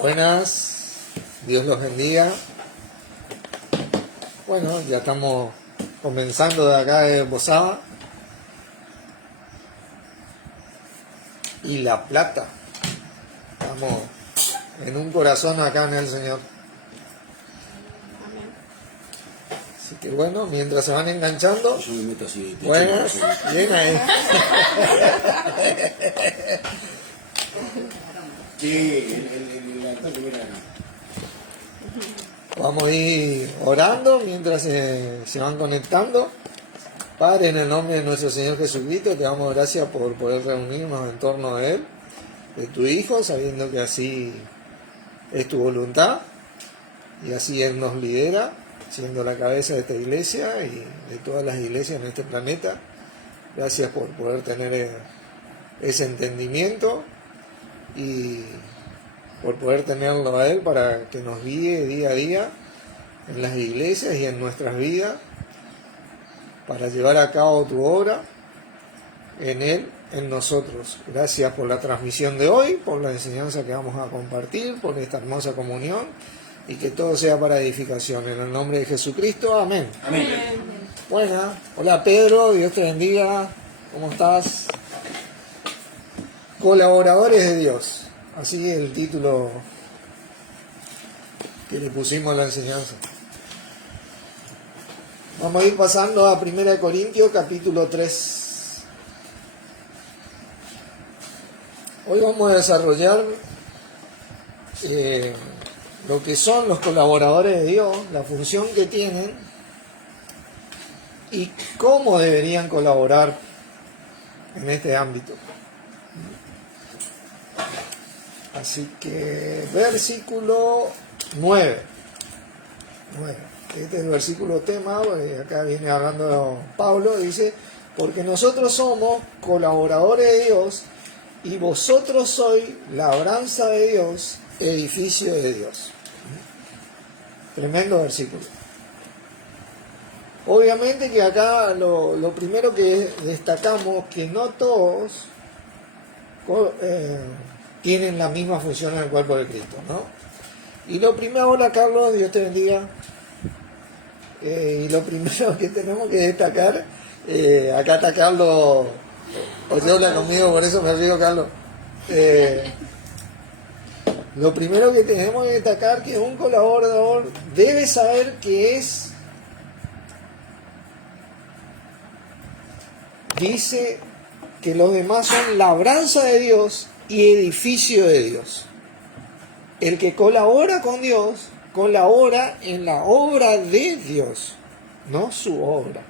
Buenas, Dios los bendiga. Bueno, ya estamos comenzando de acá de Bozaba y La Plata. Estamos en un corazón acá en el Señor. Así que bueno, mientras se van enganchando, yo me meto así, buenas, bien ahí. Sí, el actor que viene acá. Vamos a ir orando mientras se van conectando. Padre, en el nombre de nuestro Señor Jesucristo, te damos gracias por poder reunirnos en torno a Él, de tu Hijo, sabiendo que así es tu voluntad y así Él nos lidera, siendo la cabeza de esta iglesia y de todas las iglesias en este planeta. Gracias por poder tener ese entendimiento y por poder tenerlo a Él para que nos guíe día a día en las iglesias y en nuestras vidas, para llevar a cabo tu obra en Él, en nosotros. Gracias por la transmisión de hoy, por la enseñanza que vamos a compartir, por esta hermosa comunión, y que todo sea para edificación. En el nombre de Jesucristo, amén. Amén. Buena, hola Pedro, Dios te bendiga, ¿cómo estás? Colaboradores de Dios, así es el título que le pusimos a la enseñanza. Vamos a ir pasando a 1 Corintios capítulo 3. Hoy vamos a desarrollar lo que son los colaboradores de Dios, la función que tienen y cómo deberían colaborar en este ámbito. Así que versículo 9. Este es el versículo tema, acá viene hablando Pablo, dice, porque nosotros somos colaboradores de Dios y vosotros sois labranza de Dios, edificio de Dios. Tremendo versículo. Obviamente que acá lo primero que destacamos, que no todos tienen la misma función en el cuerpo de Cristo, ¿no? Y lo primero, hola Carlos, Dios te bendiga. Y lo primero que tenemos que destacar, acá está Carlos, o habla conmigo, por eso me río, Carlos. Lo primero que tenemos que destacar que un colaborador debe saber que dice que los demás son labranza de Dios y edificio de Dios. El que colabora con Dios colabora en la obra de Dios, no su obra.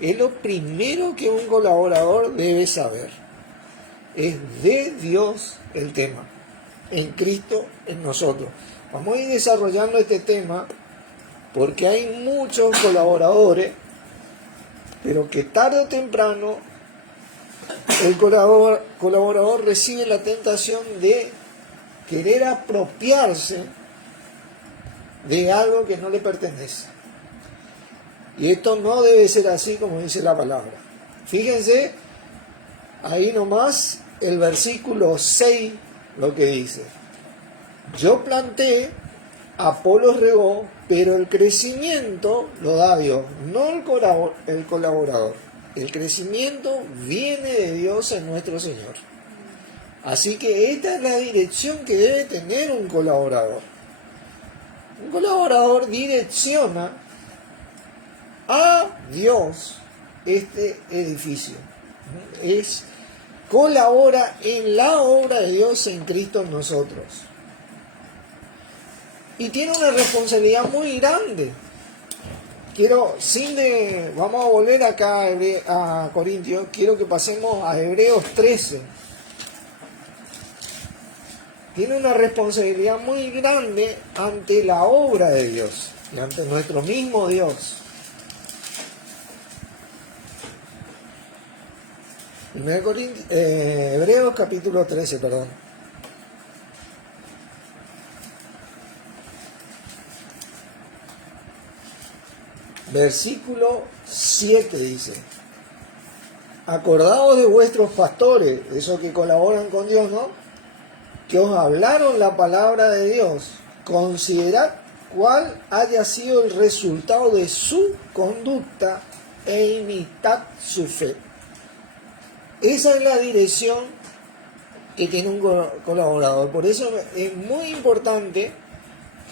Es lo primero que un colaborador debe saber. Es de Dios el tema, en Cristo, en nosotros. Vamos a ir desarrollando este tema porque hay muchos colaboradores, pero que tarde o temprano el colaborador recibe la tentación de querer apropiarse de algo que no le pertenece. Y esto no debe ser así como dice la palabra. Fíjense, ahí nomás el versículo 6 lo que dice. Yo planté, Apolos regó, pero el crecimiento lo da Dios, no el colaborador. El crecimiento viene de Dios en nuestro Señor. Así que esta es la dirección que debe tener un colaborador. Un colaborador direcciona a Dios este edificio. Colabora en la obra de Dios en Cristo en nosotros. Y tiene una responsabilidad muy grande. Vamos a volver acá a Corintios, quiero que pasemos a Hebreos 13. Tiene una responsabilidad muy grande ante la obra de Dios y ante nuestro mismo Dios. Hebreos capítulo 13, perdón. Versículo 7 dice, acordaos de vuestros pastores, esos que colaboran con Dios, ¿no? que os hablaron la palabra de Dios, considerad cuál haya sido el resultado de su conducta e imitad su fe. Esa es la dirección que tiene un colaborador. Por eso es muy importante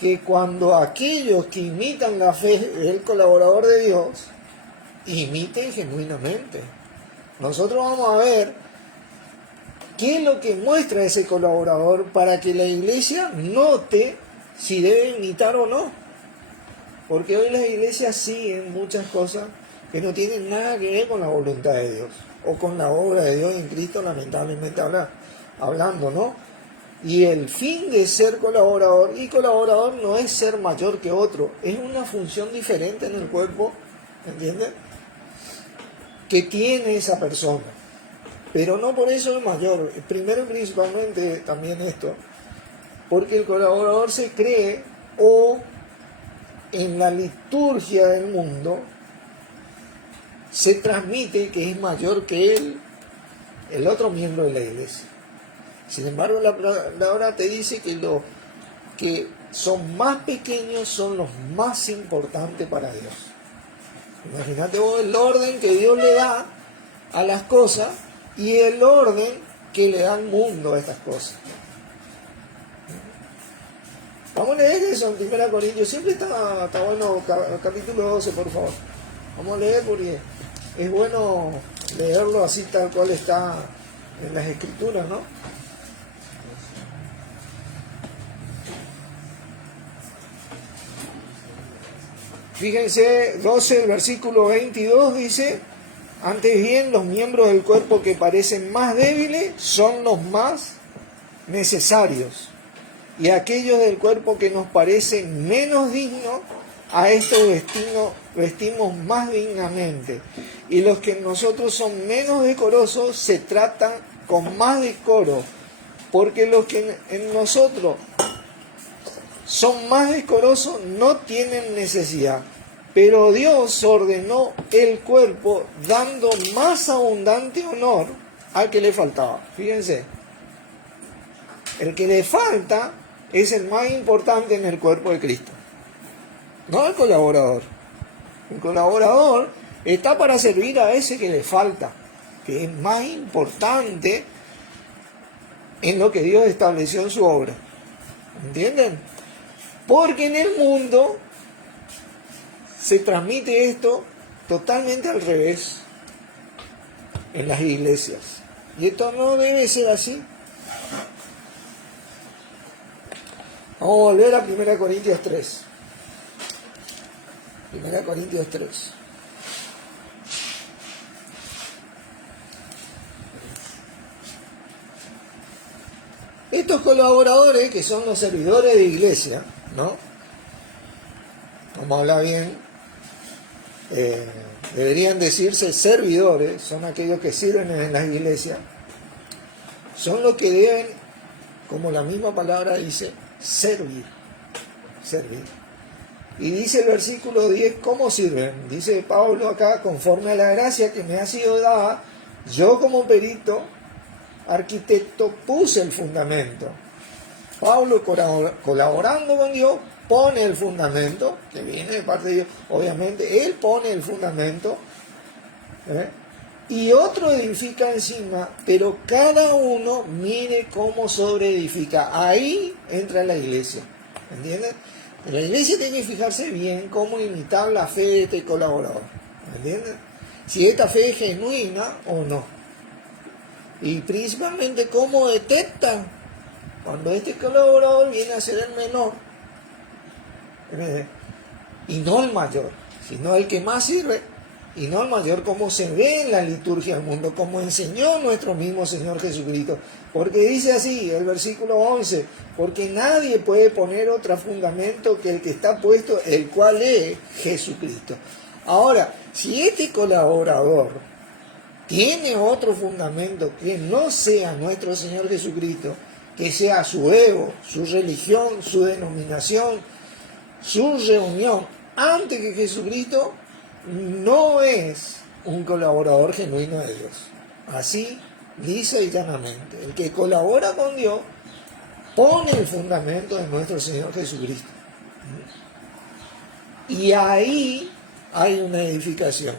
que cuando aquellos que imitan la fe del colaborador de Dios, imiten genuinamente. Nosotros vamos a ver qué es lo que muestra ese colaborador para que la iglesia note si debe imitar o no. Porque hoy las iglesias siguen muchas cosas que no tienen nada que ver con la voluntad de Dios o con la obra de Dios en Cristo, lamentablemente hablando, ¿no? Y el fin de ser colaborador, y colaborador no es ser mayor que otro, es una función diferente en el cuerpo, ¿entiendes? Que tiene esa persona, pero no por eso es mayor. Primero y principalmente también esto, porque el colaborador se cree, o en la liturgia del mundo se transmite que es mayor que él, el otro miembro de la iglesia. Sin embargo, la palabra te dice que los que son más pequeños son los más importantes para Dios. Imagínate vos el orden que Dios le da a las cosas y el orden que le da al mundo a estas cosas. Vamos a leer eso en 1 Corintios. Siempre está bueno, capítulo 12, por favor. Vamos a leer porque es bueno leerlo así tal cual está en las escrituras, ¿no? Fíjense, 12, el versículo 22 dice: antes bien, los miembros del cuerpo que parecen más débiles son los más necesarios, y aquellos del cuerpo que nos parecen menos dignos, a estos vestimos más dignamente, y los que en nosotros son menos decorosos se tratan con más decoro, porque los que en nosotros son más decorosos no tienen necesidad, pero Dios ordenó el cuerpo dando más abundante honor al que le faltaba. Fíjense, el que le falta es el más importante en el cuerpo de Cristo, no el colaborador. El colaborador está para servir a ese que le falta, que es más importante en lo que Dios estableció en su obra. ¿Entienden? Porque en el mundo se transmite esto totalmente al revés en las iglesias. Y esto no debe ser así. Vamos a volver a 1 Corintios 3. 1 Corintios 3. Estos colaboradores, que son los servidores de iglesia, ¿no? Vamos a hablar bien, deberían decirse servidores, son aquellos que sirven en las iglesias, son los que deben, como la misma palabra dice, servir. Y dice el versículo 10, ¿cómo sirven? Dice Pablo acá: conforme a la gracia que me ha sido dada, yo como perito, arquitecto, puse el fundamento. Pablo, colaborando con Dios, pone el fundamento, que viene de parte de Dios, obviamente, él pone el fundamento, y otro edifica encima, pero cada uno mire cómo sobreedifica. Ahí entra la iglesia, ¿entiendes? La iglesia tiene que fijarse bien cómo imitar la fe de este colaborador, ¿entiendes? Si esta fe es genuina o no. Y principalmente cómo detectan cuando este colaborador viene a ser el menor, y no el mayor, sino el que más sirve, y no el mayor, como se ve en la liturgia del mundo, como enseñó nuestro mismo Señor Jesucristo. Porque dice así, el versículo 11, porque nadie puede poner otro fundamento que el que está puesto, el cual es Jesucristo. Ahora, si este colaborador tiene otro fundamento que no sea nuestro Señor Jesucristo, que sea su ego, su religión, su denominación, su reunión, antes que Jesucristo, no es un colaborador genuino de Dios. Así, lisa y llanamente. El que colabora con Dios pone el fundamento de nuestro Señor Jesucristo. Y ahí hay una edificación.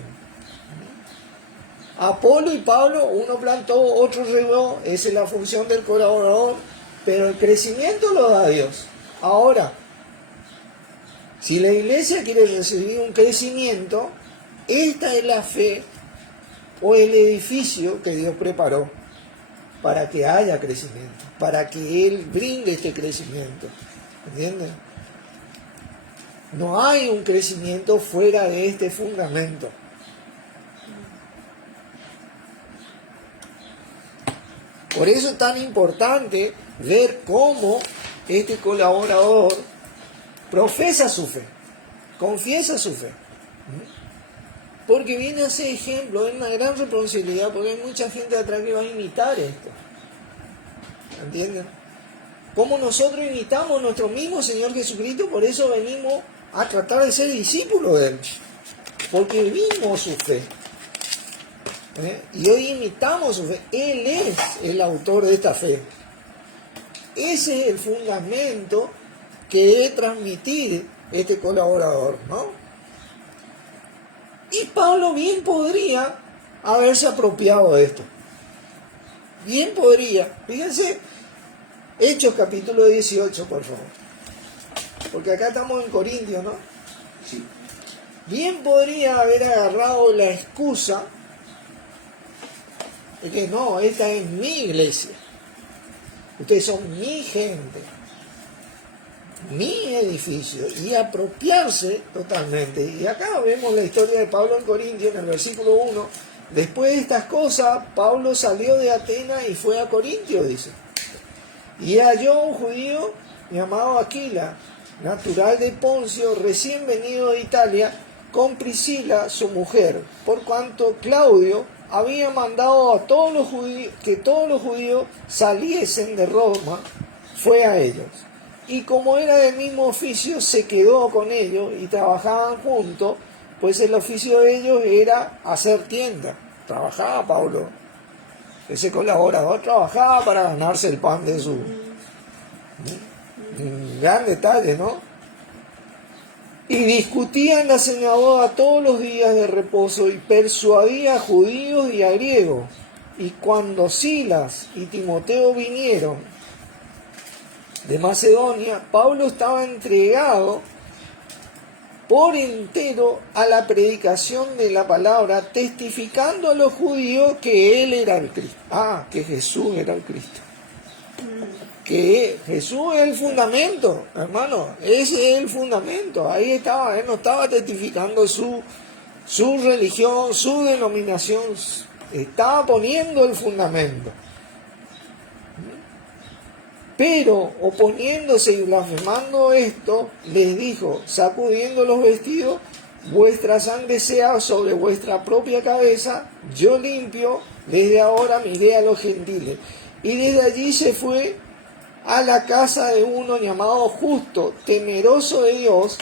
Apolo y Pablo, uno plantó, otro regó, esa es la función del colaborador, pero el crecimiento lo da Dios. Ahora, si la iglesia quiere recibir un crecimiento, esta es la fe o el edificio que Dios preparó para que haya crecimiento, para que Él brinde este crecimiento. ¿Entienden? No hay un crecimiento fuera de este fundamento. Por eso es tan importante ver cómo este colaborador profesa su fe, confiesa su fe. Porque viene a ser ejemplo, es una gran responsabilidad, porque hay mucha gente atrás que va a imitar esto. ¿Entienden? Como nosotros imitamos a nuestro mismo Señor Jesucristo, por eso venimos a tratar de ser discípulos de Él. Porque vimos su fe. Y hoy imitamos su fe. Él es el autor de esta fe. Ese es el fundamento que debe transmitir este colaborador, ¿no? Y Pablo bien podría haberse apropiado de esto. Bien podría. Fíjense, Hechos capítulo 18, por favor. Porque acá estamos en Corintios, ¿no? Sí. Bien podría haber agarrado la excusa de que no, esta es mi iglesia. Ustedes son mi gente, mi edificio, y apropiarse totalmente. Y acá vemos la historia de Pablo en Corintios, en el versículo 1. Después de estas cosas, Pablo salió de Atenas y fue a Corintios, dice. Y halló un judío llamado Aquila, natural de Poncio, recién venido de Italia, con Priscila, su mujer, por cuanto Claudio había mandado a todos los judíos, que todos los judíos saliesen de Roma, fue a ellos. Y como era del mismo oficio, se quedó con ellos y trabajaban juntos, pues el oficio de ellos era hacer tienda. Trabajaba Pablo. Ese colaborador trabajaba para ganarse el pan de su... Un gran detalle, ¿no? Y discutía en la sinagoga todos los días de reposo y persuadía a judíos y a griegos. Y cuando Silas y Timoteo vinieron de Macedonia, Pablo estaba entregado por entero a la predicación de la palabra, testificando a los judíos que él era el Cristo. Que Jesús era el Cristo. Que Jesús es el fundamento, hermano, ese es el fundamento. Ahí estaba, él no estaba testificando su religión, su denominación, estaba poniendo el fundamento. Pero oponiéndose y blasfemando esto, les dijo, sacudiendo los vestidos, vuestra sangre sea sobre vuestra propia cabeza, yo limpio, desde ahora miré a los gentiles. Y desde allí se fue a la casa de uno llamado Justo, temeroso de Dios,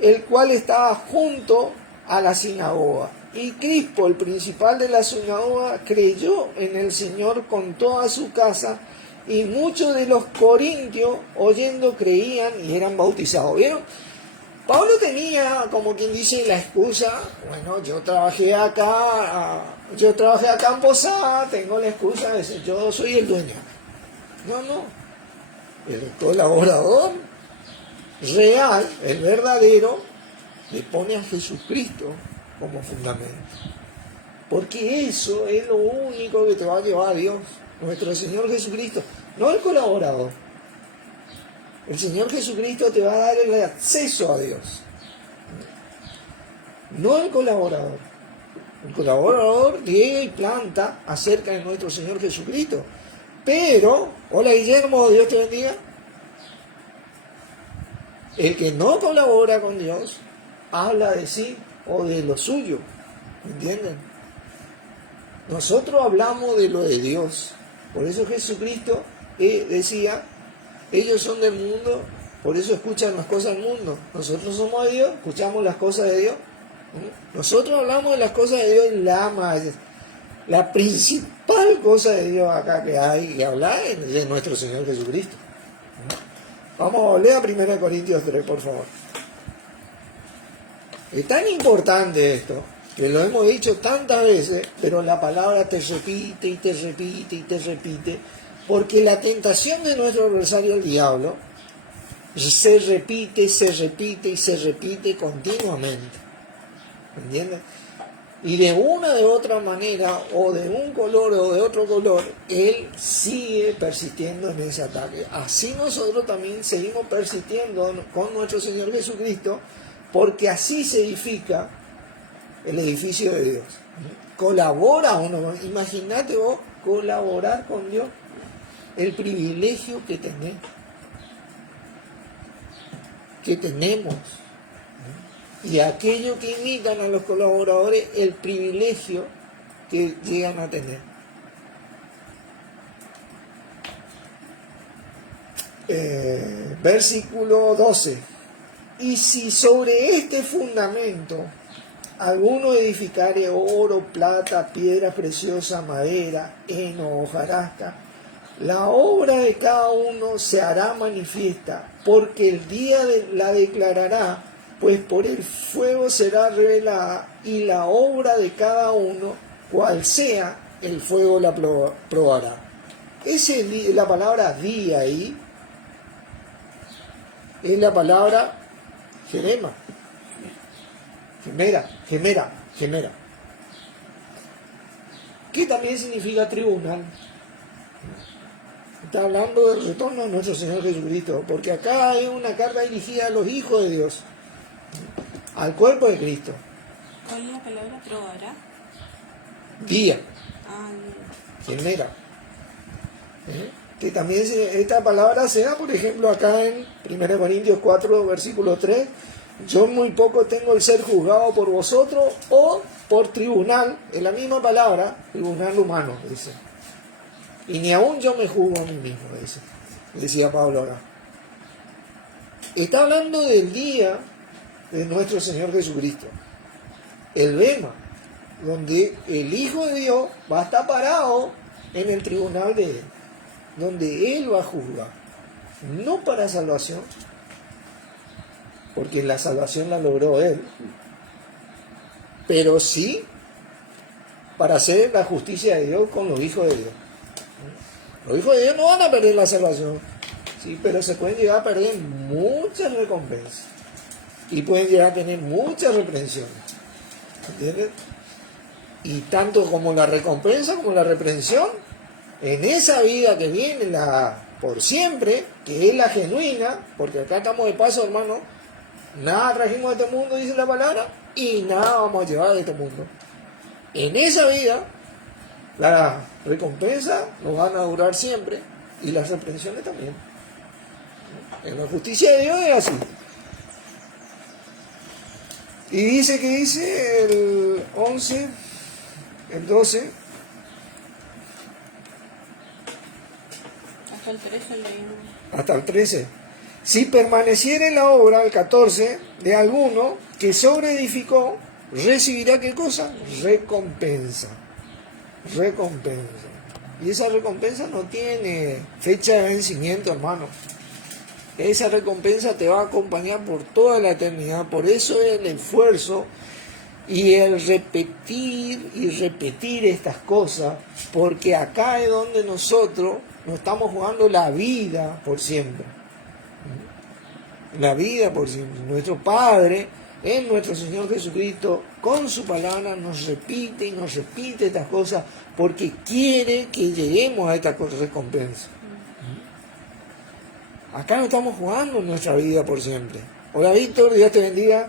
el cual estaba junto a la sinagoga. Y Crispo, el principal de la sinagoga, creyó en el Señor con toda su casa, y muchos de los corintios, oyendo, creían y eran bautizados. ¿Vieron? Pablo tenía, como quien dice, la excusa, bueno, yo trabajé acá en Posada, tengo la excusa de decir, yo soy el dueño. No. El colaborador real, el verdadero, le pone a Jesucristo como fundamento. Porque eso es lo único que te va a llevar a Dios, nuestro Señor Jesucristo, no el colaborador. El Señor Jesucristo te va a dar el acceso a Dios, no el colaborador. El colaborador llega y planta acerca de nuestro Señor Jesucristo. Pero, hola Guillermo, Dios te bendiga. El que no colabora con Dios, habla de sí o de lo suyo. ¿Entienden? Nosotros hablamos de lo de Dios. Por eso Jesucristo decía, ellos son del mundo, por eso escuchan las cosas del mundo. Nosotros somos de Dios, escuchamos las cosas de Dios. Nosotros hablamos de las cosas de Dios en la principal cosa de Dios acá que hay que hablar es de nuestro Señor Jesucristo. Vamos a leer a 1 Corintios 3, por favor. Es tan importante esto, que lo hemos dicho tantas veces, pero la palabra te repite y te repite y te repite, porque la tentación de nuestro adversario, el diablo, se repite, se repite y se repite continuamente. ¿Entiendes? Y de una de otra manera, o de un color o de otro color, él sigue persistiendo en ese ataque. Así nosotros también seguimos persistiendo con nuestro Señor Jesucristo, porque así se edifica el edificio de Dios. Colabora uno, imagínate vos colaborar con Dios, el privilegio que tenemos. Y aquellos que imitan a los colaboradores, el privilegio que llegan a tener. Versículo 12. Y si sobre este fundamento alguno edificare oro, plata, piedra preciosa, madera, heno, hojarasca, la obra de cada uno se hará manifiesta, porque el día la declarará, pues por el fuego será revelada, y la obra de cada uno, cual sea, el fuego la probará. La palabra día ahí es la palabra gemera, que también significa tribunal. Está hablando del retorno de nuestro Señor Jesucristo, porque acá hay una carta dirigida a los hijos de Dios, al cuerpo de Cristo. ¿Cuál es la palabra probará? Día, genera. Que también esta palabra se da, por ejemplo, acá en 1 Corintios 4, versículo 3. Yo muy poco tengo el ser juzgado por vosotros, o por tribunal, es la misma palabra, tribunal humano, dice. Y ni aún yo me juzgo a mí mismo, decía Pablo acá. Está hablando del día de nuestro Señor Jesucristo, el bema, donde el Hijo de Dios va a estar parado en el tribunal de Él, donde Él va a juzgar, no para salvación, porque la salvación la logró Él, pero sí para hacer la justicia de Dios con los hijos de Dios. Los hijos de Dios no van a perder la salvación, sí, pero se pueden llegar a perder muchas recompensas y pueden llegar a tener muchas reprensiones, ¿entiendes? Y tanto como la recompensa como la reprensión, en esa vida que viene, la por siempre, que es la genuina, porque acá estamos de paso, hermano, nada trajimos de este mundo, dice la palabra, y nada vamos a llevar de este mundo. En esa vida, la recompensa nos van a durar siempre, y las reprensiones también. En la justicia de Dios es así. Y dice el 11, el 12. Hasta el 13 leímos. Hasta el 13. Si permaneciere en la obra, el 14, de alguno que sobreedificó, recibirá ¿qué cosa? Recompensa. Y esa recompensa no tiene fecha de vencimiento, hermano. Esa recompensa te va a acompañar por toda la eternidad. Por eso el esfuerzo y el repetir y repetir estas cosas, porque acá es donde nosotros nos estamos jugando la vida por siempre. La vida por siempre. Nuestro Padre, en nuestro Señor Jesucristo, con su palabra nos repite y nos repite estas cosas, porque quiere que lleguemos a esta recompensa. Acá no estamos jugando nuestra vida por siempre. Hola Víctor, Dios te bendiga.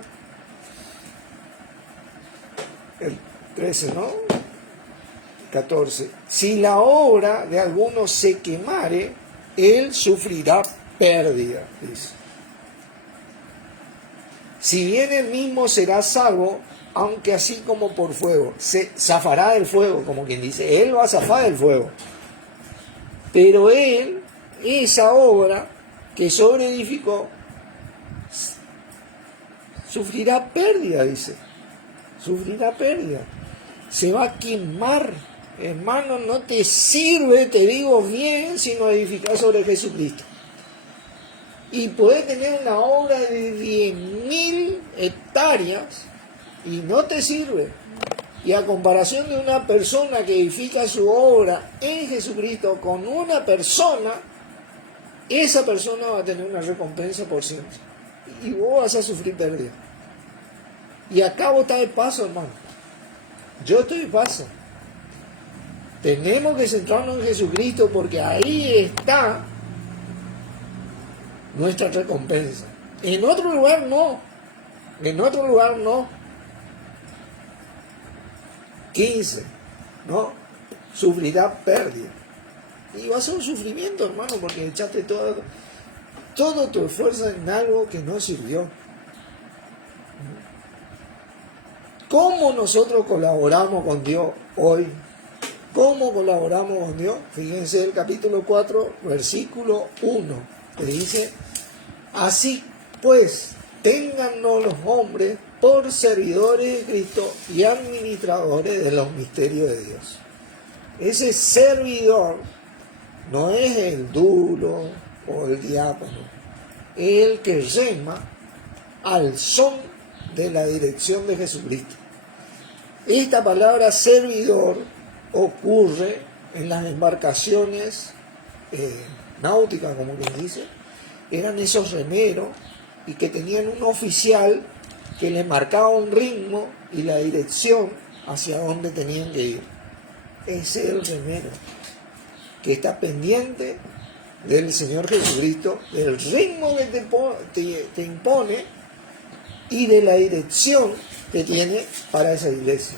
El 13, ¿no? 14. Si la obra de alguno se quemare, él sufrirá pérdida, dice. Si bien él mismo será salvo, aunque así como por fuego, se zafará del fuego, como quien dice, él va a zafar del fuego. Pero él, esa obra que sobreedificó, sufrirá pérdida, dice. Sufrirá pérdida. Se va a quemar. Hermano, no te sirve, te digo bien, sino edificar sobre Jesucristo. Y podés tener una obra de 10.000 hectáreas y no te sirve. Y a comparación de una persona que edifica su obra en Jesucristo con una persona, esa persona va a tener una recompensa por siempre. Y vos vas a sufrir pérdida. Y acá vos estás de paso, hermano. Yo estoy de paso. Tenemos que centrarnos en Jesucristo porque ahí está nuestra recompensa. En otro lugar no. En otro lugar no. 15. ¿No? Sufrirá pérdida. Y va a ser un sufrimiento, hermano, porque echaste todo tu esfuerzo en algo que no sirvió. ¿Cómo nosotros colaboramos con Dios hoy? ¿Cómo colaboramos con Dios? Fíjense el capítulo 4, versículo 1, que dice: así pues, téngannos los hombres por servidores de Cristo y administradores de los misterios de Dios. Ese servidor no es el duro o el diácono, es el que rema al son de la dirección de Jesucristo. Esta palabra servidor ocurre en las embarcaciones náuticas, como quien dice. Eran esos remeros y que tenían un oficial que les marcaba un ritmo y la dirección hacia donde tenían que ir. Ese es el remero que está pendiente del Señor Jesucristo, del ritmo que te impone y de la dirección que tiene para esa iglesia.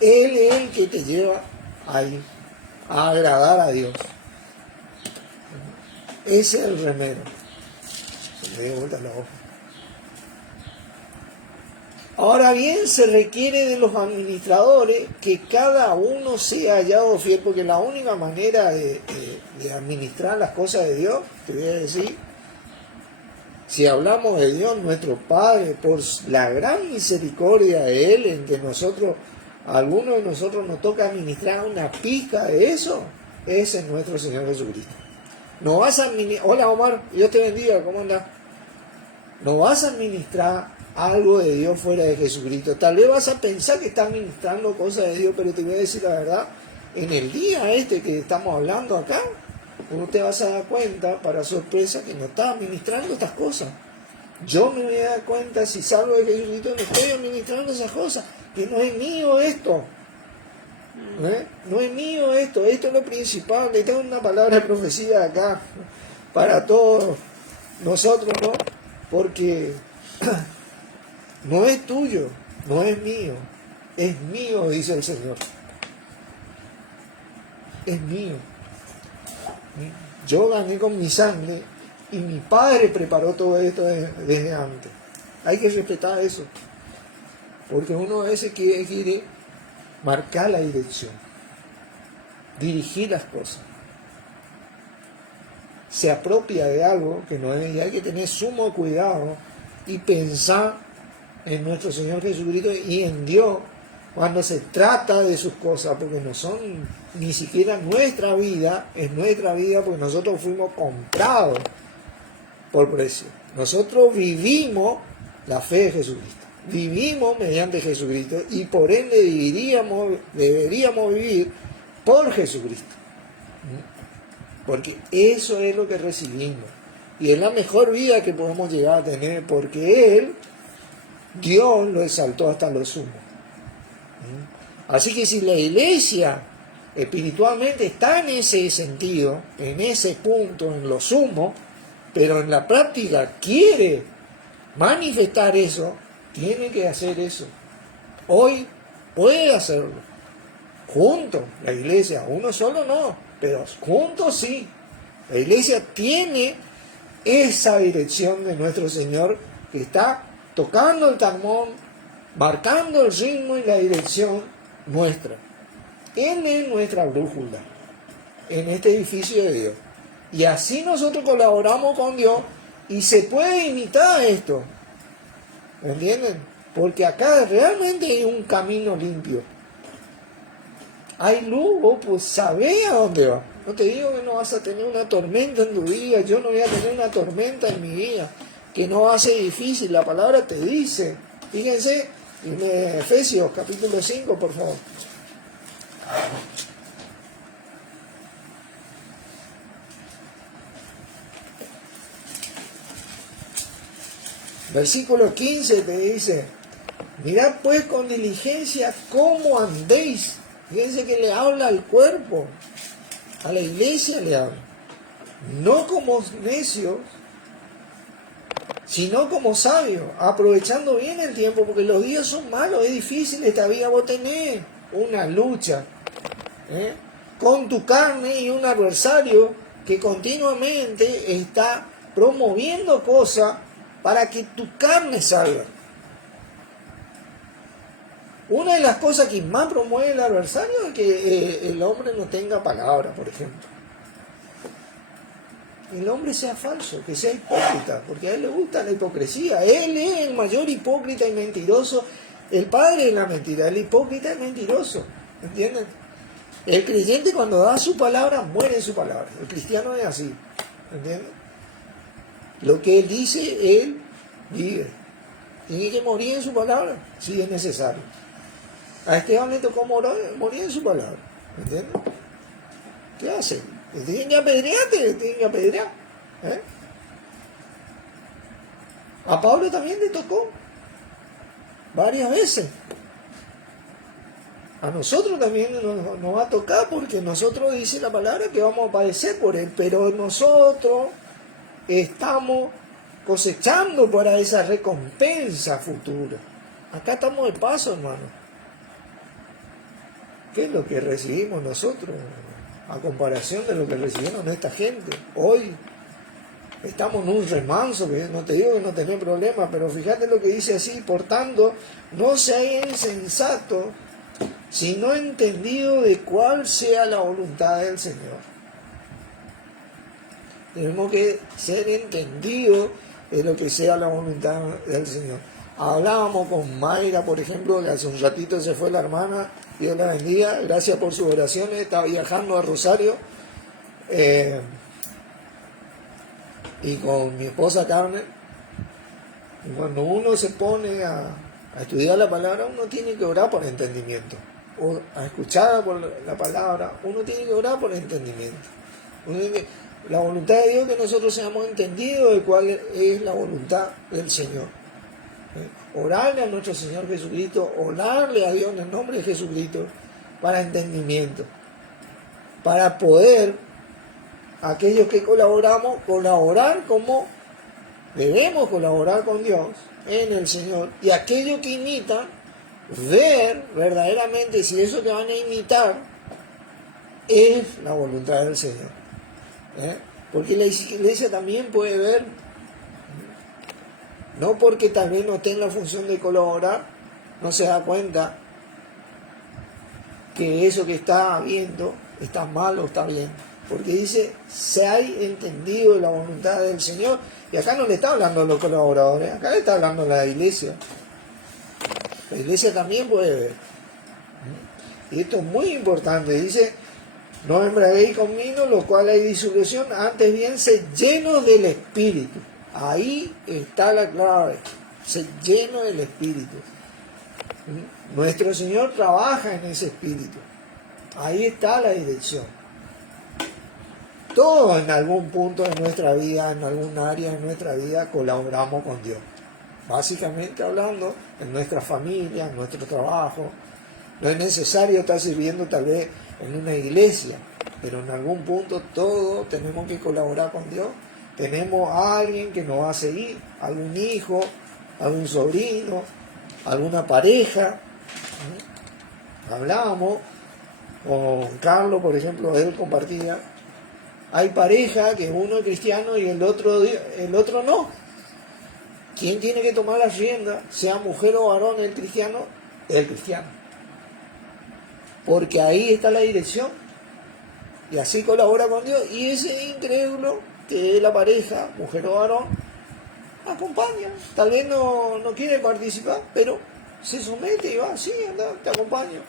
Él es el que te lleva ahí a agradar a Dios. Ese es el remero. Se me dio vuelta la hoja. Ahora bien, se requiere de los administradores que cada uno sea hallado fiel, porque la única manera de administrar las cosas de Dios, te voy a decir, si hablamos de Dios, nuestro Padre, por la gran misericordia de Él, en que nosotros, a algunos de nosotros nos toca administrar una pizca de eso, ese es nuestro Señor Jesucristo. No vas a administrar, hola Omar, Dios te bendiga, ¿cómo andás? No vas a administrar algo de Dios fuera de Jesucristo. Tal vez vas a pensar que estás administrando cosas de Dios, pero te voy a decir la verdad, en el día que estamos hablando acá, uno te vas a dar cuenta, para sorpresa, que no estás administrando estas cosas. Yo me voy a dar cuenta, si salgo de Jesucristo, no estoy administrando esas cosas, que no es mío esto. No es mío esto es lo principal. Le tengo una palabra de profecía acá para todos nosotros, ¿no? Porque no es tuyo, no es mío, es mío, dice el Señor. Es mío. Yo gané con mi sangre y mi Padre preparó todo esto desde antes. Hay que respetar eso, porque uno a veces quiere marcar la dirección, dirigir las cosas, se apropia de algo que no es, y hay que tener sumo cuidado y pensar en nuestro Señor Jesucristo y en Dios cuando se trata de sus cosas, porque no son ni siquiera nuestra vida, es nuestra vida porque nosotros fuimos comprados por precio. Nosotros vivimos la fe de Jesucristo, vivimos mediante Jesucristo y por ende deberíamos vivir por Jesucristo, porque eso es lo que recibimos y es la mejor vida que podemos llegar a tener, porque Él, Dios, lo exaltó hasta lo sumo. Así que si la iglesia espiritualmente está en ese sentido, en ese punto, en lo sumo, pero en la práctica quiere manifestar eso, tiene que hacer eso. Hoy puede hacerlo. Juntos, la iglesia, uno solo no, pero juntos sí. La iglesia tiene esa dirección de nuestro Señor que está tocando el tambor, marcando el ritmo y la dirección nuestra. Él es nuestra brújula en este edificio de Dios. Y así nosotros colaboramos con Dios y se puede imitar esto. ¿Me entienden? Porque acá realmente hay un camino limpio. Hay luz, vos pues sabés a dónde va. No te digo que no vas a tener una tormenta en tu vida, yo no voy a tener una tormenta en mi vida, que no va a ser difícil, la palabra te dice. Fíjense, en Efesios capítulo 5, por favor. Versículo 15 te dice, mirad pues con diligencia cómo andéis. Fíjense que le habla al cuerpo, a la iglesia le habla. No como necios, sino como sabios, aprovechando bien el tiempo, porque los días son malos, es difícil esta vida. Vos tenés una lucha con tu carne y un adversario que continuamente está promoviendo cosas para que tu carne salga. Una de las cosas que más promueve el adversario es que el hombre no tenga palabra, por ejemplo. El hombre sea falso, que sea hipócrita, porque a él le gusta la hipocresía. Él es el mayor hipócrita y mentiroso, el padre de la mentira. El hipócrita es mentiroso, ¿entienden? El creyente cuando da su palabra, muere en su palabra. El cristiano es así, ¿entienden? Lo que él dice, él vive. Tiene que morir en su palabra, si es necesario. A Esteban le tocó morir en su palabra, ¿entienden? ¿Qué hace? Te tienen que apedrear, te tienen que apedrear. A Pablo también le tocó varias veces. A nosotros también nos va a tocar, porque nosotros dice la palabra que vamos a padecer por él, pero nosotros estamos cosechando para esa recompensa futura. Acá estamos de paso, hermano. ¿Qué es lo que recibimos nosotros a comparación de lo que recibieron esta gente? Hoy estamos en un remanso, que no te digo que no tenés problema, pero fíjate lo que dice así: por tanto, no seáis insensatos, sino entendido de cuál sea la voluntad del Señor. Tenemos que ser entendidos de lo que sea la voluntad del Señor. Hablábamos con Mayra, por ejemplo, que hace un ratito se fue la hermana, Dios la bendiga, gracias por sus oraciones, está viajando a Rosario, y con mi esposa Carmen. Y cuando uno se pone a estudiar la palabra, uno tiene que orar por entendimiento, o a escuchar por la palabra, uno tiene que orar por entendimiento. La voluntad de Dios es que nosotros seamos entendidos de cuál es la voluntad del Señor. Orarle a nuestro Señor Jesucristo, orarle a Dios en el nombre de Jesucristo para entendimiento, para poder, aquellos que colaboramos, colaborar como debemos colaborar con Dios en el Señor, y aquellos que imitan, ver verdaderamente si eso que van a imitar es la voluntad del Señor. Porque la iglesia también puede ver, no porque tal vez no tenga la función de colaborar, no se da cuenta que eso que está viendo está mal o está bien. Porque dice, se ha entendido la voluntad del Señor. Y acá no le está hablando a los colaboradores, acá le está hablando a la iglesia. La iglesia también puede ver. Y esto es muy importante. Dice, no embraguéis con vino, lo cual hay disolución, antes bien sed llenos del Espíritu. Ahí está la clave, ser lleno del Espíritu. Nuestro Señor trabaja en ese Espíritu. Ahí está la dirección. Todos en algún punto de nuestra vida, en algún área de nuestra vida, colaboramos con Dios. Básicamente hablando, en nuestra familia, en nuestro trabajo. No es necesario estar sirviendo tal vez en una iglesia, pero en algún punto todos tenemos que colaborar con Dios. Tenemos a alguien que nos va a seguir, algún hijo, algún sobrino, alguna pareja. Hablábamos con Carlos, por ejemplo, él compartía. Hay pareja que uno es cristiano y el otro no. ¿Quién tiene que tomar la rienda? Sea mujer o varón, el cristiano, el cristiano. Porque ahí está la dirección. Y así colabora con Dios. Y ese incrédulo, que es la pareja, mujer o varón, acompaña. Tal vez no quiere participar, pero se somete y va, sí, anda, te acompaño.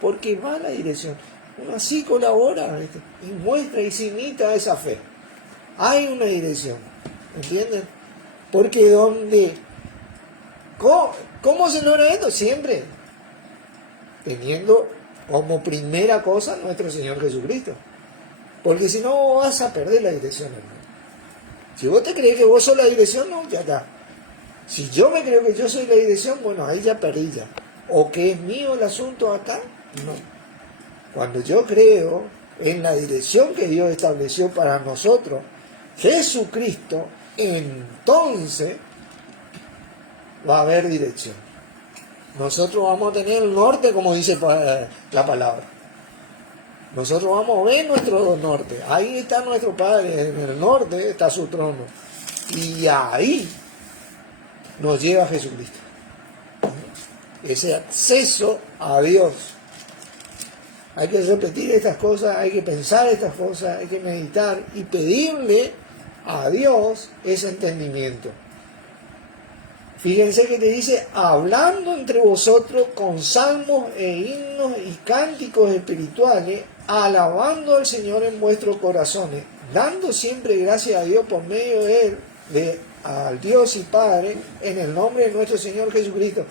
Porque va a la dirección. Uno así colabora, ¿viste? Y muestra y se imita esa fe. Hay una dirección, ¿entienden? Porque ¿cómo se logra esto? Siempre teniendo como primera cosa nuestro Señor Jesucristo. Porque si no vas a perder la dirección, hermano. Si vos te crees que vos sos la dirección, no, ya está. Si yo me creo que yo soy la dirección, bueno, ahí ya perdí ya. O que es mío el asunto acá, no. Cuando yo creo en la dirección que Dios estableció para nosotros, Jesucristo, entonces va a haber dirección. Nosotros vamos a tener el norte, como dice la palabra. Nosotros vamos a ver nuestro norte. Ahí está nuestro Padre, en el norte está su trono. Y ahí nos lleva Jesucristo. Ese acceso a Dios. Hay que repetir estas cosas, hay que pensar estas cosas, hay que meditar y pedirle a Dios ese entendimiento. Fíjense que te dice, hablando entre vosotros con salmos e himnos y cánticos espirituales, alabando al Señor en vuestros corazones, dando siempre gracias a Dios por medio de Él, al Dios y Padre, en el nombre de nuestro Señor Jesucristo.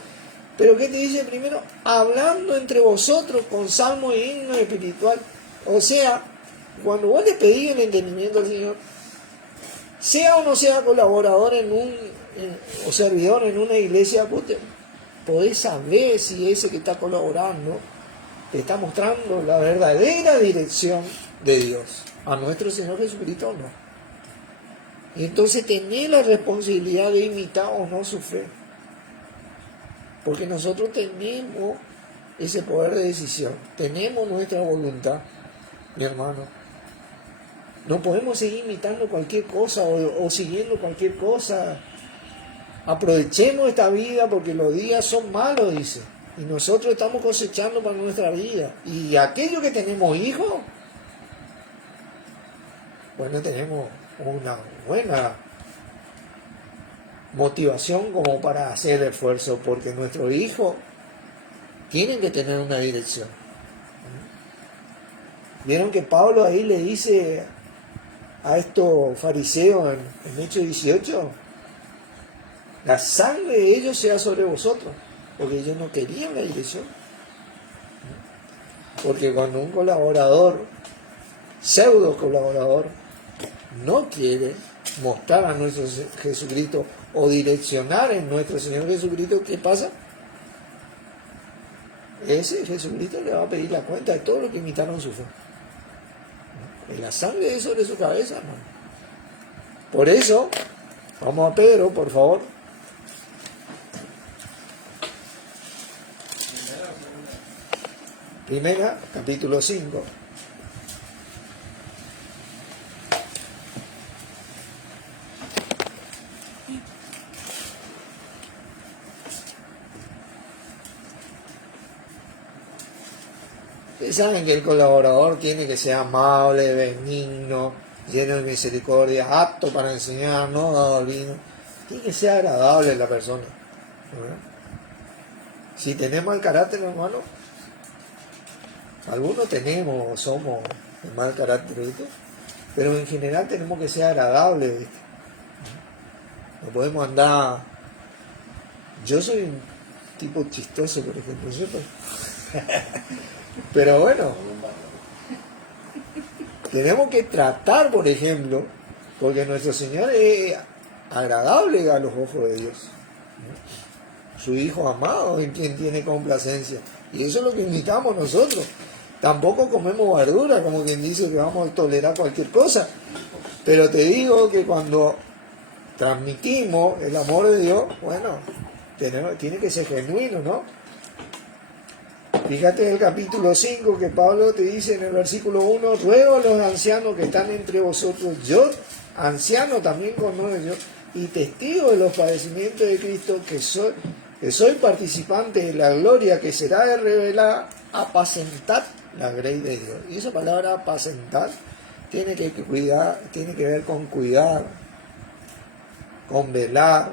Pero ¿qué te dice primero? Hablando entre vosotros con salmos e himnos espirituales. O sea, cuando vos le pedís el entendimiento al Señor, sea o no sea colaborador o servidor en una iglesia, vos podés saber si ese que está colaborando te está mostrando la verdadera dirección de Dios a nuestro Señor Jesucristo o no. Y entonces tenés la responsabilidad de imitar o no su fe. Porque nosotros tenemos ese poder de decisión, tenemos nuestra voluntad, mi hermano. No podemos seguir imitando cualquier cosa o siguiendo cualquier cosa. Aprovechemos esta vida porque los días son malos, dice. Y nosotros estamos cosechando para nuestra vida. Y aquellos que tenemos hijos, bueno, tenemos una buena motivación como para hacer esfuerzo, porque nuestros hijos tienen que tener una dirección. Vieron que Pablo ahí le dice a estos fariseos en Hechos 18, la sangre de ellos sea sobre vosotros, porque ellos no querían la dirección. Porque cuando un colaborador, pseudo colaborador, no quiere mostrar a nuestro Jesucristo o direccionar en nuestro Señor Jesucristo, ¿qué pasa? Ese Jesucristo le va a pedir la cuenta de todo lo que imitaron su fe. Y la sangre es sobre su cabeza, hermano. Por eso, vamos a Pedro, por favor. Primera, capítulo 5. Ustedes saben que el colaborador tiene que ser amable, benigno, lleno de misericordia, apto para enseñar, no adolino. Tiene que ser agradable la persona. ¿Verdad? Si tenemos el carácter, hermano, algunos tenemos o somos de mal carácter, ¿viste? Pero en general tenemos que ser agradables, ¿viste? No podemos andar. Yo soy un tipo chistoso, por ejemplo, ¿cierto? Pero bueno, tenemos que tratar, por ejemplo, porque nuestro Señor es agradable a los ojos de Dios. Su Hijo amado en quien tiene complacencia. Y eso es lo que imitamos nosotros. Tampoco comemos verdura, como quien dice que vamos a tolerar cualquier cosa. Pero te digo que cuando transmitimos el amor de Dios, bueno, tiene que ser genuino, ¿no? Fíjate en el capítulo 5 que Pablo te dice en el versículo 1, ruego a los ancianos que están entre vosotros, yo, anciano también con ellos, y testigo de los padecimientos de Cristo, que soy participante de la gloria que será revelada, apacentar la grey de Dios. Y esa palabra apacentar tiene que ver con cuidar, con velar,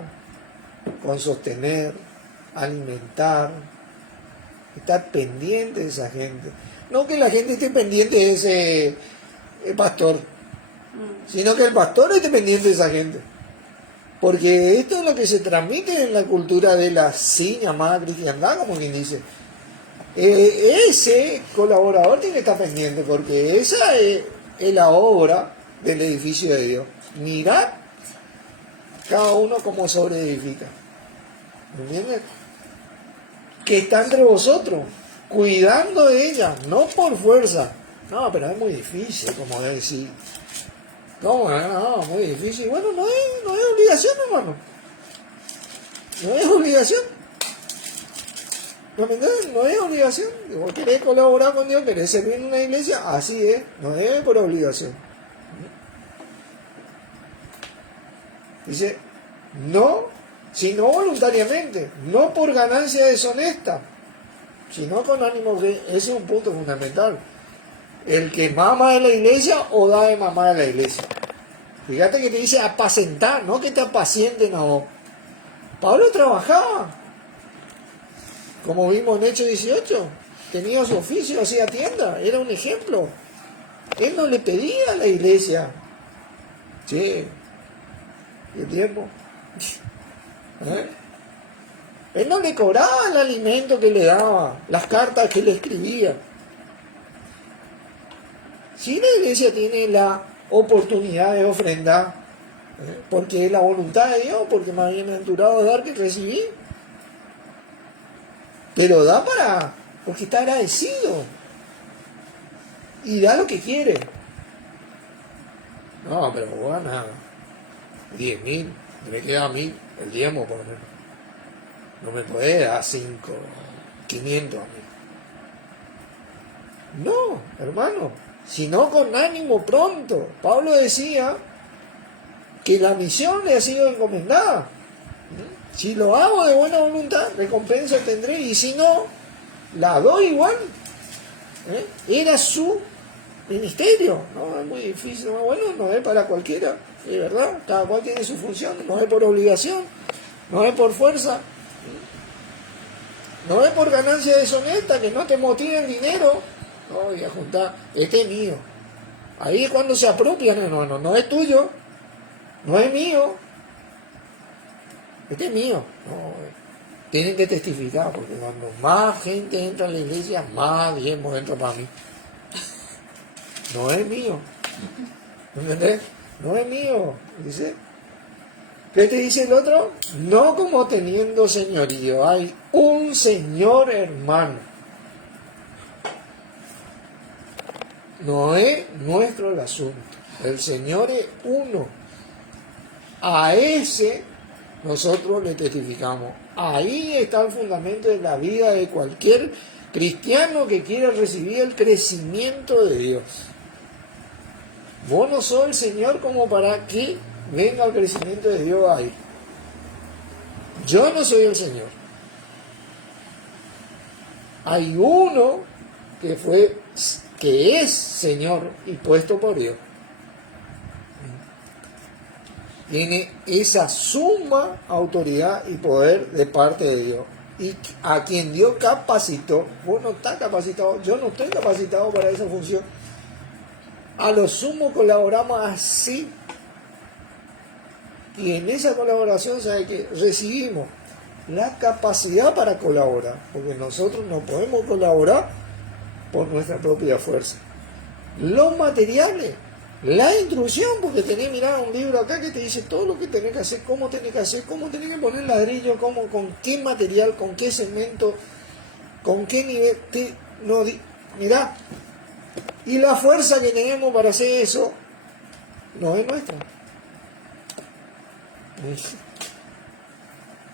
con sostener, alimentar, estar pendiente de esa gente. No que la gente esté pendiente de ese pastor, sino que el pastor esté pendiente de esa gente. Porque esto es lo que se transmite en la cultura de la así llamada cristiandad, como quien dice. Ese colaborador tiene que estar pendiente, porque esa es la obra del edificio de Dios. Mirad cada uno como sobreedifica. ¿Me entiendes? Que está entre vosotros, cuidando de ella, no por fuerza. No, pero es muy difícil, como decir. No, muy difícil. Bueno, no es obligación, hermano. No es obligación. ¿No me entiendes? No es obligación. Si vos querés colaborar con Dios, querés servir en una iglesia, así es. No es por obligación. Dice, no, sino voluntariamente, no por ganancia deshonesta, sino con ánimo que ese es un punto fundamental. El que mama de la iglesia o da de mamar de la iglesia. Fíjate que te dice apacentar, no que te apacienten a vos. Pablo trabajaba, como vimos en Hechos 18, tenía su oficio, hacía tienda, era un ejemplo. Él no le pedía a la iglesia, che, ¿qué tiempo? Él no le cobraba el alimento que le daba, las cartas que le escribía. Si la iglesia tiene la oportunidad de ofrendar, porque es la voluntad de Dios, porque más bienaventurado dar que recibir, pero da porque está agradecido y da lo que quiere. No, pero vos ganas 10.000, me queda 1.000, el diezmo por ejemplo. No me podés dar 5, 500 a mí. No, hermano, sino con ánimo pronto. Pablo decía que la misión le ha sido encomendada. Si lo hago de buena voluntad, recompensa tendré, y si no, la doy igual. Era su ministerio. No es muy difícil, bueno, no es para cualquiera, es verdad, cada cual tiene su función, no es por obligación, no es por fuerza, no es por ganancia deshonesta, que no te motive el dinero. No, voy a juntar, este es mío. Ahí es cuando se apropian, hermano, no es tuyo, no es mío, este es mío. No, tienen que testificar, porque cuando más gente entra a la iglesia, más diezmo entra para mí. No es mío. ¿Entendés? No es mío. Dice. ¿Qué te dice el otro? No como teniendo señorío. Hay un Señor, hermano. No es nuestro el asunto. El Señor es uno. A ese nosotros le testificamos. Ahí está el fundamento de la vida de cualquier cristiano que quiera recibir el crecimiento de Dios. Vos no sos el Señor como para que venga el crecimiento de Dios ahí. Yo no soy el Señor. Hay uno que es Señor y puesto por Dios. Tiene esa suma autoridad y poder de parte de Dios. Y a quien Dios capacitó, vos no estás capacitado, yo no estoy capacitado para esa función. A lo sumo colaboramos así. Y en esa colaboración, ¿sabe qué? Recibimos la capacidad para colaborar. Porque nosotros no podemos colaborar por nuestra propia fuerza. Los materiales, la instrucción, porque tenés, mirá, un libro acá que te dice todo lo que tenés que hacer, cómo tenés que hacer, cómo tenés que poner ladrillo, con qué material, con qué cemento, con qué nivel. Mirá. Y la fuerza que tenemos para hacer eso no es nuestra.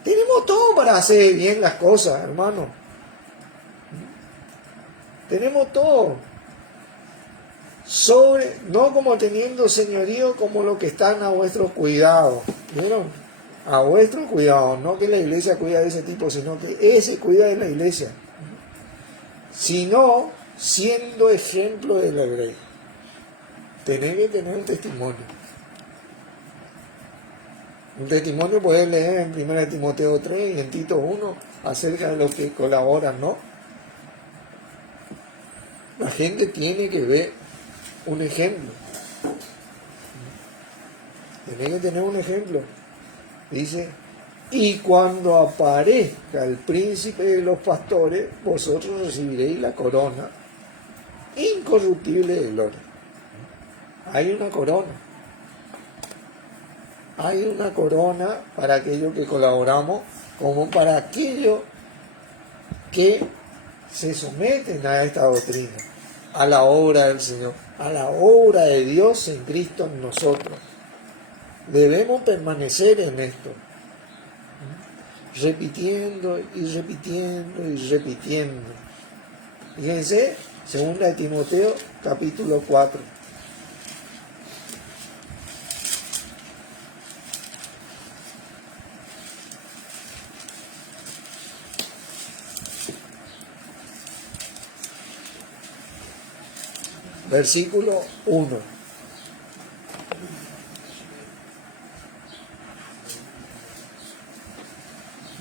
Tenemos todo para hacer bien las cosas, hermano. Tenemos todo. No como teniendo señorío como lo que están a vuestro cuidado. ¿Vieron? A vuestro cuidado. No que la iglesia cuida de ese tipo, sino que ese cuida de la iglesia. Sino siendo ejemplo de la grey. Tenés que tener el testimonio. Un testimonio puedes leer en 1 Timoteo 3 y en Tito 1 acerca de los que colaboran, ¿no? La gente tiene que ver un ejemplo. Tiene que tener un ejemplo. Dice, y cuando aparezca el príncipe de los pastores, vosotros recibiréis la corona incorruptible de gloria. Hay una corona. Hay una corona para aquellos que colaboramos, como para aquellos que se someten a esta doctrina, a la obra del Señor, a la obra de Dios en Cristo en nosotros. Debemos permanecer en esto, repitiendo y repitiendo y repitiendo. Fíjense, 2 de Timoteo, capítulo 4. Versículo 1.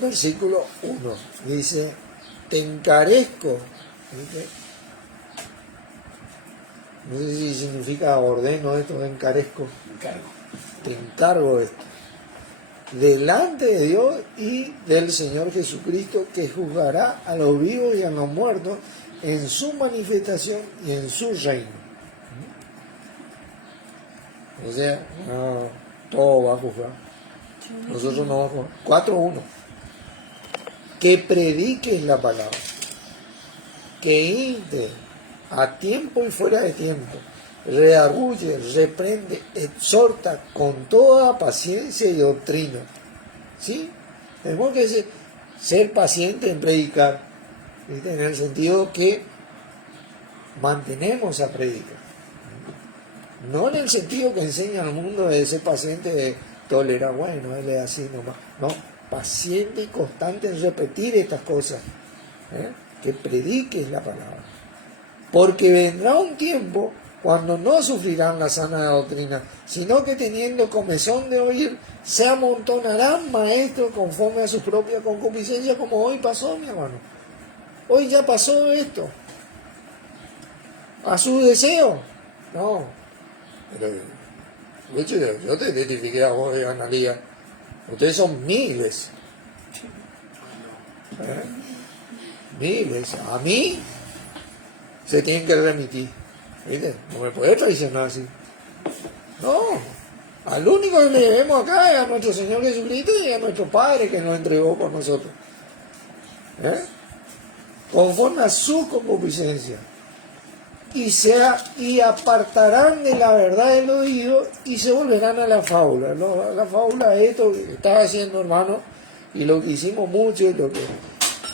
Versículo 1. Dice, te encarezco. ¿Viste? No sé si significa ordeno esto de encarezco. Encargo. Te encargo esto. Delante de Dios y del Señor Jesucristo, que juzgará a los vivos y a los muertos en su manifestación y en su reino. O sea, no, todo va a juzgar. Nosotros no vamos a juzgar. 4.1. Que prediques la palabra. Que inte a tiempo y fuera de tiempo. Redarguye, reprende, exhorta con toda paciencia y doctrina. ¿Sí? Tenemos que ser pacientes en predicar, ¿viste? En el sentido que mantenemos a predicar. No en el sentido que enseña al mundo de ser paciente, de tolerar, bueno, él es así nomás. No, paciente y constante en repetir estas cosas. Que prediques la palabra. Porque vendrá un tiempo cuando no sufrirán la sana doctrina, sino que teniendo comezón de oír, se amontonarán maestros conforme a sus propias concupiscencias, como hoy pasó, mi hermano. Hoy ya pasó esto. A su deseo. No. Pero, yo te identifiqué a vos, Analía. Ustedes son miles. Miles. A mí se tienen que remitir. ¿Viste? No me puede traicionar así. No. Al único que le debemos acá es a nuestro Señor Jesucristo y a nuestro Padre que nos entregó por nosotros. Conforme a su concupiscencia. Y apartarán de la verdad el oído y se volverán a la fábula. La fábula es esto que estaba haciendo, hermano, y lo que hicimos mucho y lo que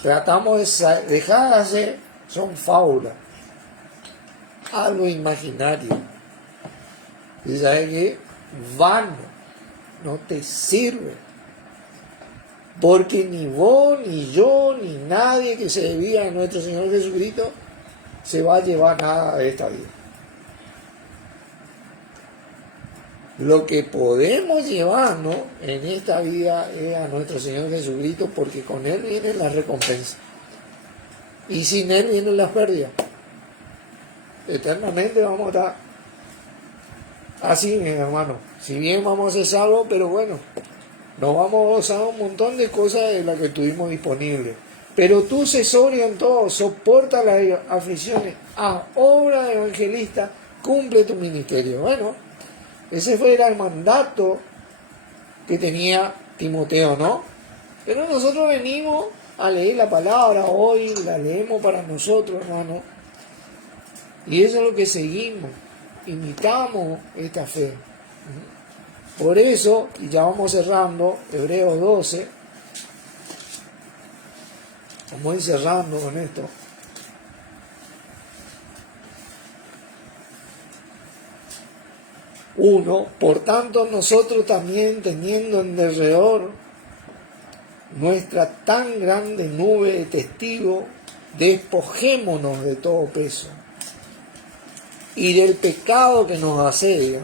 tratamos de dejar de hacer son fábulas. Algo imaginario. Y sabes que vano, no te sirve. Porque ni vos, ni yo, ni nadie que se debía a nuestro Señor Jesucristo se va a llevar nada de esta vida. Lo que podemos llevarnos en esta vida es a nuestro Señor Jesucristo, porque con Él viene la recompensa. Y sin Él vienen las pérdidas. Eternamente vamos a estar así, mi hermano. Si bien vamos a ser salvos, pero bueno, nos vamos a gozar un montón de cosas de las que tuvimos disponibles. Pero tú, sé sobrio en todo, soporta las aflicciones, haz obra de evangelista, cumple tu ministerio. Bueno, ese era el mandato que tenía Timoteo, ¿no? Pero nosotros venimos a leer la palabra hoy, la leemos para nosotros, hermano. Y eso es lo que seguimos, imitamos esta fe. Por eso, y ya vamos cerrando, Hebreos 12, vamos a ir cerrando con esto. Uno, por tanto nosotros también, teniendo en derredor nuestra tan grande nube de testigos, despojémonos de todo peso y del pecado que nos asedia,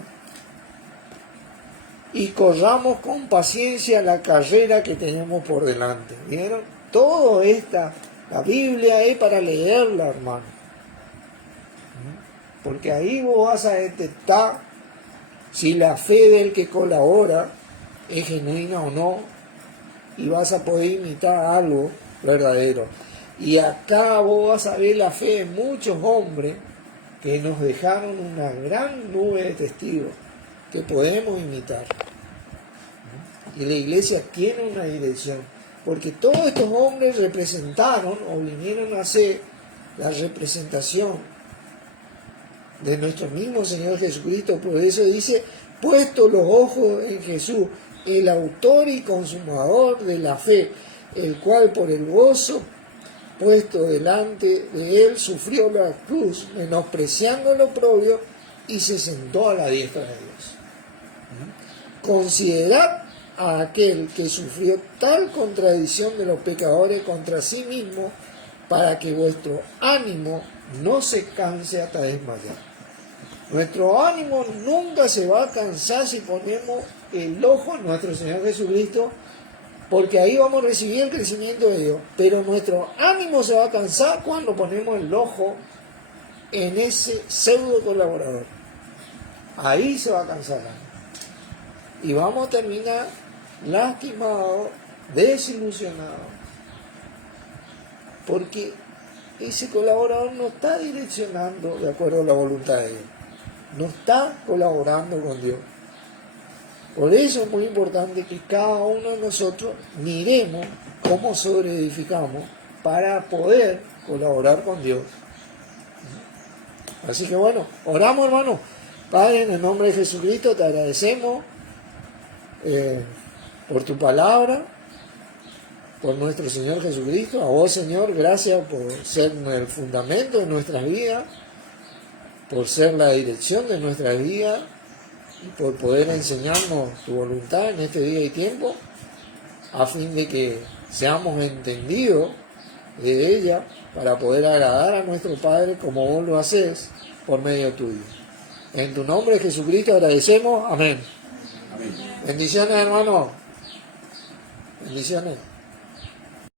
y corramos con paciencia la carrera que tenemos por delante. ¿Vieron? Todo esta, la Biblia es para leerla, hermano. porque ahí vos vas a detectar si la fe del que colabora es genuina o no, y vas a poder imitar algo verdadero. Y acá vos vas a ver la fe de muchos hombres que nos dejaron una gran nube de testigos que podemos imitar. Y la iglesia tiene una dirección, porque todos estos hombres representaron o vinieron a ser la representación de nuestro mismo Señor Jesucristo. Por eso dice, puesto los ojos en Jesús, el autor y consumador de la fe, el cual por el gozo puesto delante de él sufrió la cruz, menospreciando lo oprobio, y se sentó a la diestra de Dios. Considerad a aquel que sufrió tal contradicción de los pecadores contra sí mismo, para que vuestro ánimo no se canse hasta desmayar. Nuestro ánimo nunca se va a cansar si ponemos el ojo en nuestro Señor Jesucristo, porque ahí vamos a recibir el crecimiento de Dios. Pero nuestro ánimo se va a cansar cuando ponemos el ojo en ese pseudo colaborador. Ahí se va a cansar. Y vamos a terminar lastimados, desilusionados. Porque ese colaborador no está direccionando de acuerdo a la voluntad de Dios. No está colaborando con Dios. Por eso es muy importante que cada uno de nosotros miremos cómo sobreedificamos para poder colaborar con Dios. Así que bueno, oramos, hermano. Padre, en el nombre de Jesucristo te agradecemos por tu palabra, por nuestro Señor Jesucristo. A vos, Señor, gracias por ser el fundamento de nuestras vidas, por ser la dirección de nuestras vidas, y por poder enseñarnos tu voluntad en este día y tiempo, a fin de que seamos entendidos de ella para poder agradar a nuestro Padre como vos lo haces por medio tuyo. En tu nombre, Jesucristo, agradecemos. Amén. Amén. Bendiciones, hermano. Bendiciones.